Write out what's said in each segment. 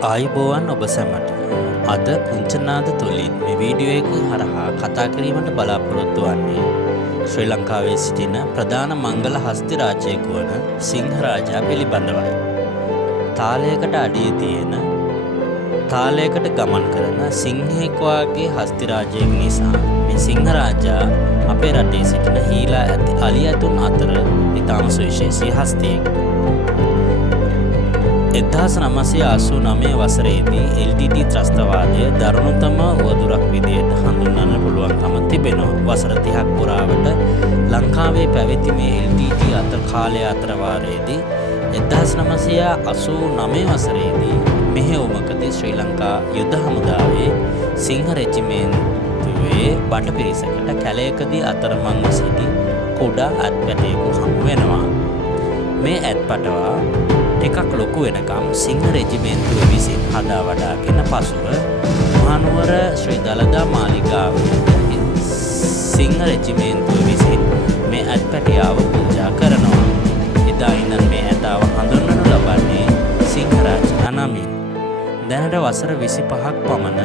ආයුබෝවන් ඔබ සැමට. අද පුංචනාද තුලින් මේ වීඩියෝ එක හරහා කතා කිරීමට බලාපොරොත්තු වන්නේ ශ්‍රී ලංකාවේ සිටින ප්‍රධාන මංගල හස්ති රාජ්‍යයෙකු වන සිංහරාජා පිළිබඳවයි. තාලයකට අඩිය තියෙන තාලයකට ගමන් කරන සිංහෙක් වාගේ හස්ති රාජ්‍යයෙක් නිසා මේ සිංහරාජා අපේ රටේ සිටින හීලා ඇති අලි ඇතුන් අතර ඉතාම සුවිශේෂී හස්තියෙක්. 1989 වසරේදී LTT ත්‍රස්තවාදය දරුණුතම උවදුරක් විදියට හඳුන්වන්න පුළුවන්කම තිබෙනවා. වසර 30ක් පුරාවට ලංකාවේ පැවති මේ LTT අතර කාලය අතර වාරයේදී 1989 වසරේදී මෙහෙයුමකදී ශ්‍රී ලංකා යුද හමුදාවේ සිංහ රෙජිමෙන්තුවේ බටපිරිසකට කැලයකදී අතරමංව සිටි කුඩා අත්පැටයෙකු හමු වෙනවා. මේ ඇත්පටවා ටිකක් ලොකු වෙනකම් සිංහ රෙජිමෙන්තුව විසින් හදා වඩාගෙන පසුව මහනුවර ශ්‍රී දළදා මාලිගාවේ සිංහ රෙජිමෙන්තුව විසින් මේ ඇත්පැටියාව පූජා කරනවා. එදා ඉඳන් මේ ඇතාව හඳුන්වනු ලබන්නේ සිංහරාජා නමින්. දැනට වසර 25ක් පමණ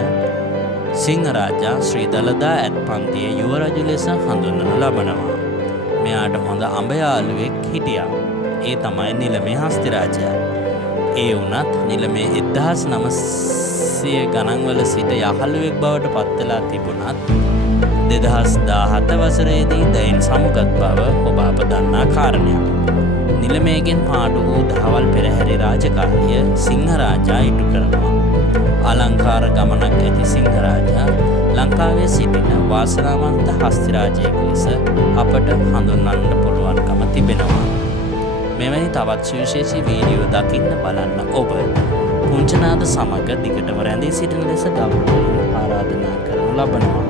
සිංහරාජා ශ්‍රී දළදා ඇත් පන්තියේ යුව රජු ලෙස හඳුන්වනු ලබනවා. මෙයාට හොඳ අඹ යාළුවෙක් හිටියා. ඒ තමයි නිලමේ හස්තිරාජයා. ඒ වුණත් නිලමේ 1900 ගණන්වල සිට යහළුවෙක් බවට පත් වෙලා තිබුණත් 2017 වසරේදී දැයින් සමුගත් බව ඔබ අප දන්නා කාරණයක්. නිලමේගෙන් පාඩු වූ දහවල් පෙරහැරි රාජකාරිය සිංහරාජා ඉටු කරනවා. අලංකාර ගමනක් ඇති සිංහරාජා ලංකාවේ සිටින වාසනාවන්ත හස්තිරාජයෙකු ලෙස අපට හඳුන්වන්න පුළුවන්කම තිබෙනවා. මෙවැනි තවත් සුවිශේෂී වීඩියෝ දකින්න බලන්න ඔබ පුංචනාද සමග දිගටම රැඳී සිටින ලෙස ගෞරවයෙන් ආරාධනා කරනු ලබනවා.